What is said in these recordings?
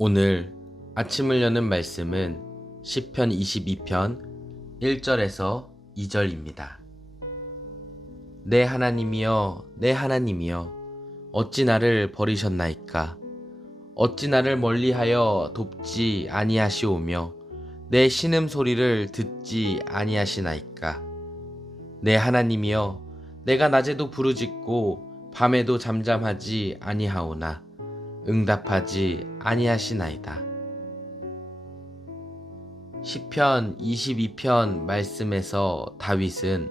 오늘 아침을 여는 말씀은 시편 22편 1절에서 2절입니다. 내 하나님이여, 내 하나님이여, 어찌 나를 버리셨나이까? 어찌 나를 멀리하여 돕지 아니하시오며 내 신음소리를 듣지 아니하시나이까? 내 하나님이여, 내가 낮에도 부르짖고 밤에도 잠잠하지 아니하오나 응답하지 아니하시나이다. 시편 22편 말씀에서 다윗은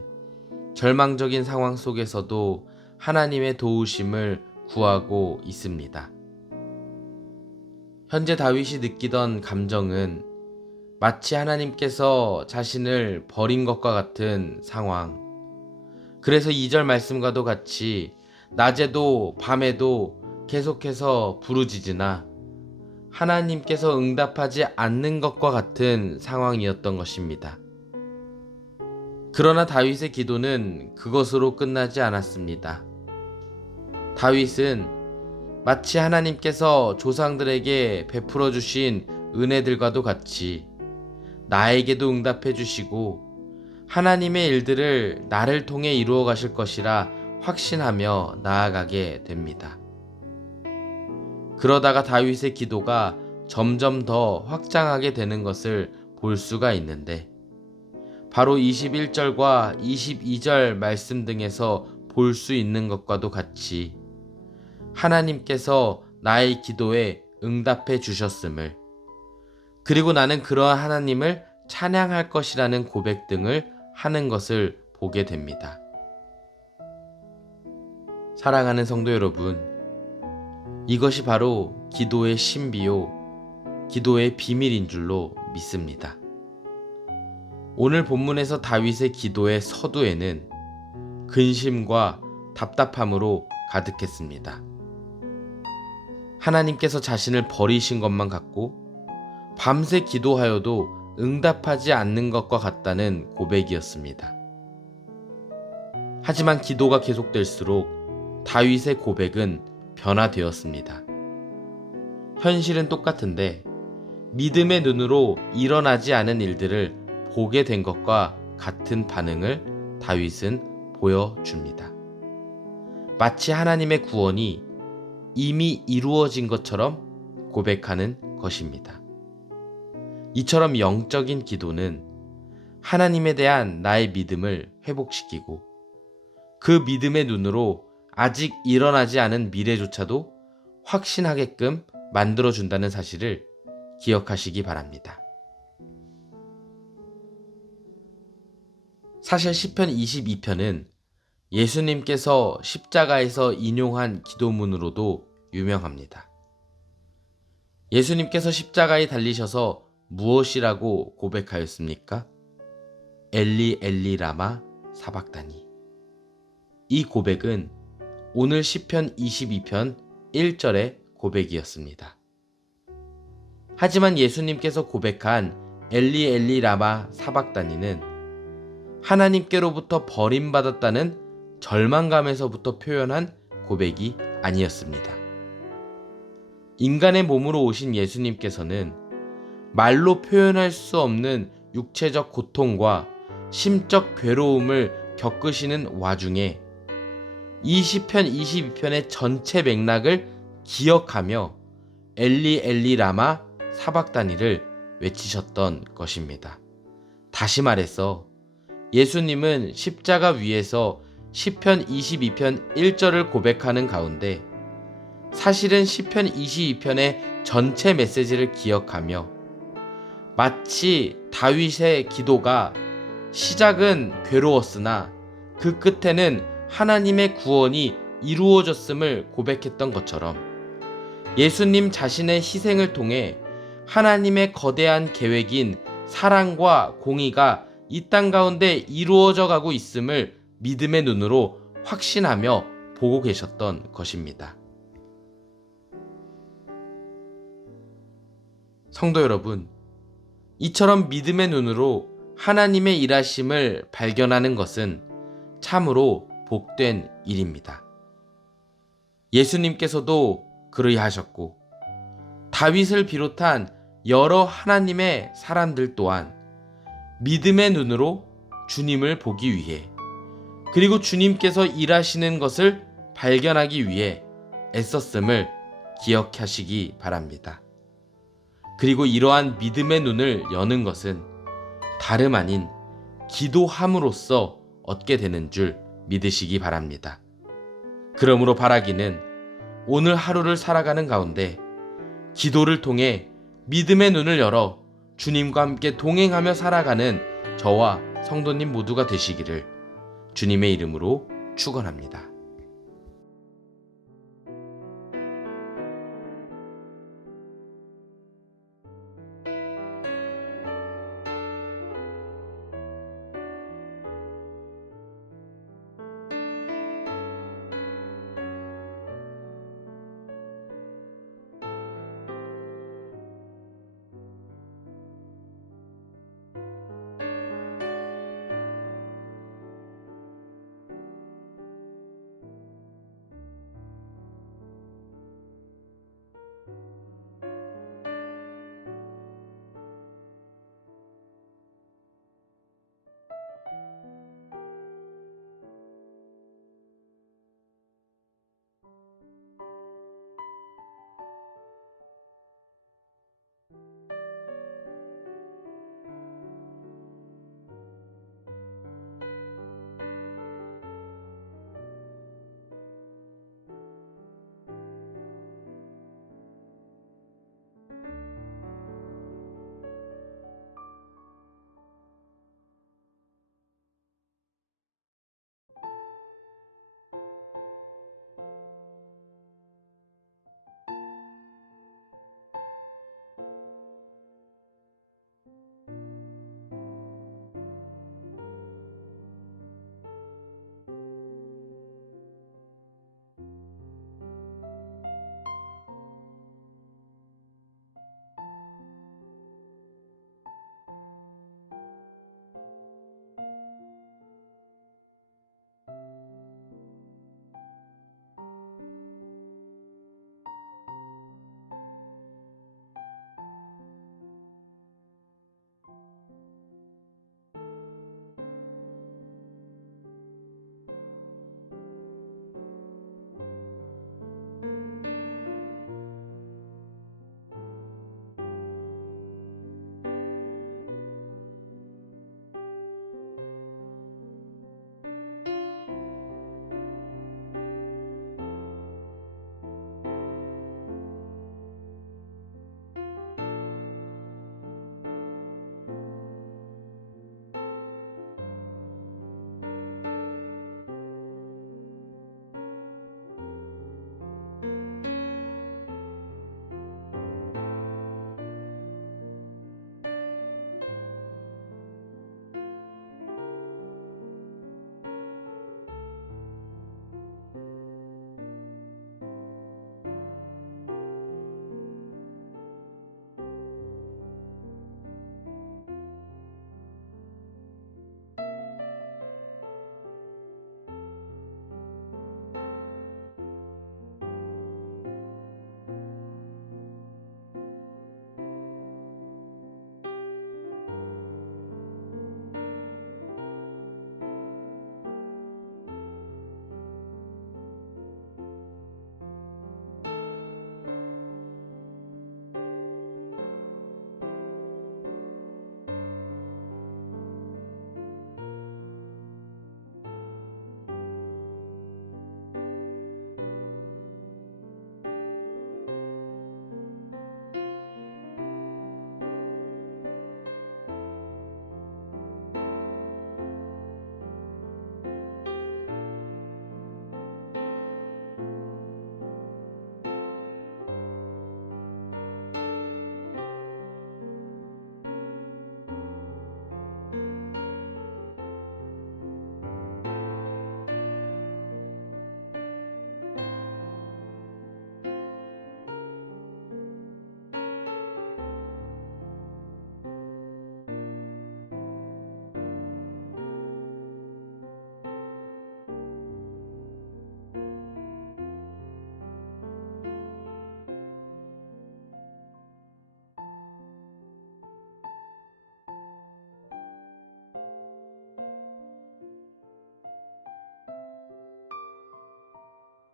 절망적인 상황 속에서도 하나님의 도우심을 구하고 있습니다. 현재 다윗이 느끼던 감정은 마치 하나님께서 자신을 버린 것과 같은 상황. 그래서 2절 말씀과도 같이 낮에도 밤에도 계속해서 부르짖으나 하나님께서 응답하지 않는 것과 같은 상황이었던 것입니다. 그러나 다윗의 기도는 그것으로 끝나지 않았습니다. 다윗은 마치 하나님께서 조상들에게 베풀어 주신 은혜들과도 같이 나에게도 응답해 주시고 하나님의 일들을 나를 통해 이루어 가실 것이라 확신하며 나아가게 됩니다. 그러다가 다윗의 기도가 점점 더 확장하게 되는 것을 볼 수가 있는데 바로 21절과 22절 말씀 등에서 볼 수 있는 것과도 같이 하나님께서 나의 기도에 응답해 주셨음을, 그리고 나는 그러한 하나님을 찬양할 것이라는 고백 등을 하는 것을 보게 됩니다. 사랑하는 성도 여러분, 이것이 바로 기도의 신비요, 기도의 비밀인 줄로 믿습니다. 오늘 본문에서 다윗의 기도의 서두에는 근심과 답답함으로 가득했습니다. 하나님께서 자신을 버리신 것만 같고 밤새 기도하여도 응답하지 않는 것과 같다는 고백이었습니다. 하지만 기도가 계속될수록 다윗의 고백은 변화되었습니다. 현실은 똑같은데 믿음의 눈으로 일어나지 않은 일들을 보게 된 것과 같은 반응을 다윗은 보여줍니다. 마치 하나님의 구원이 이미 이루어진 것처럼 고백하는 것입니다. 이처럼 영적인 기도는 하나님에 대한 나의 믿음을 회복시키고 그 믿음의 눈으로 아직 일어나지 않은 미래조차도 확신하게끔 만들어준다는 사실을 기억하시기 바랍니다. 사실 시편 22편은 예수님께서 십자가에서 인용한 기도문으로도 유명합니다. 예수님께서 십자가에 달리셔서 무엇이라고 고백하였습니까? 엘리 엘리 라마 사박다니. 이 고백은 오늘 시편 22편 1절의 고백이었습니다. 하지만 예수님께서 고백한 엘리 엘리 라마 사박다니는 하나님께로부터 버림받았다는 절망감에서부터 표현한 고백이 아니었습니다. 인간의 몸으로 오신 예수님께서는 말로 표현할 수 없는 육체적 고통과 심적 괴로움을 겪으시는 와중에 이 시편 22편의 전체 맥락을 기억하며 엘리 엘리 라마 사박다니를 외치셨던 것입니다. 다시 말해서 예수님은 십자가 위에서 시편 22편 1절을 고백하는 가운데 사실은 시편 22편의 전체 메시지를 기억하며 마치 다윗의 기도가 시작은 괴로웠으나 그 끝에는 하나님의 구원이 이루어졌음을 고백했던 것처럼 예수님 자신의 희생을 통해 하나님의 거대한 계획인 사랑과 공의가 이 땅 가운데 이루어져 가고 있음을 믿음의 눈으로 확신하며 보고 계셨던 것입니다. 성도 여러분, 이처럼 믿음의 눈으로 하나님의 일하심을 발견하는 것은 참으로 복된 일입니다. 예수님께서도 그러하셨고 다윗을 비롯한 여러 하나님의 사람들 또한 믿음의 눈으로 주님을 보기 위해, 그리고 주님께서 일하시는 것을 발견하기 위해 애썼음을 기억하시기 바랍니다. 그리고 이러한 믿음의 눈을 여는 것은 다름 아닌 기도함으로써 얻게 되는 줄 믿으시기 바랍니다. 그러므로 바라기는 오늘 하루를 살아가는 가운데 기도를 통해 믿음의 눈을 열어 주님과 함께 동행하며 살아가는 저와 성도님 모두가 되시기를 주님의 이름으로 축원합니다.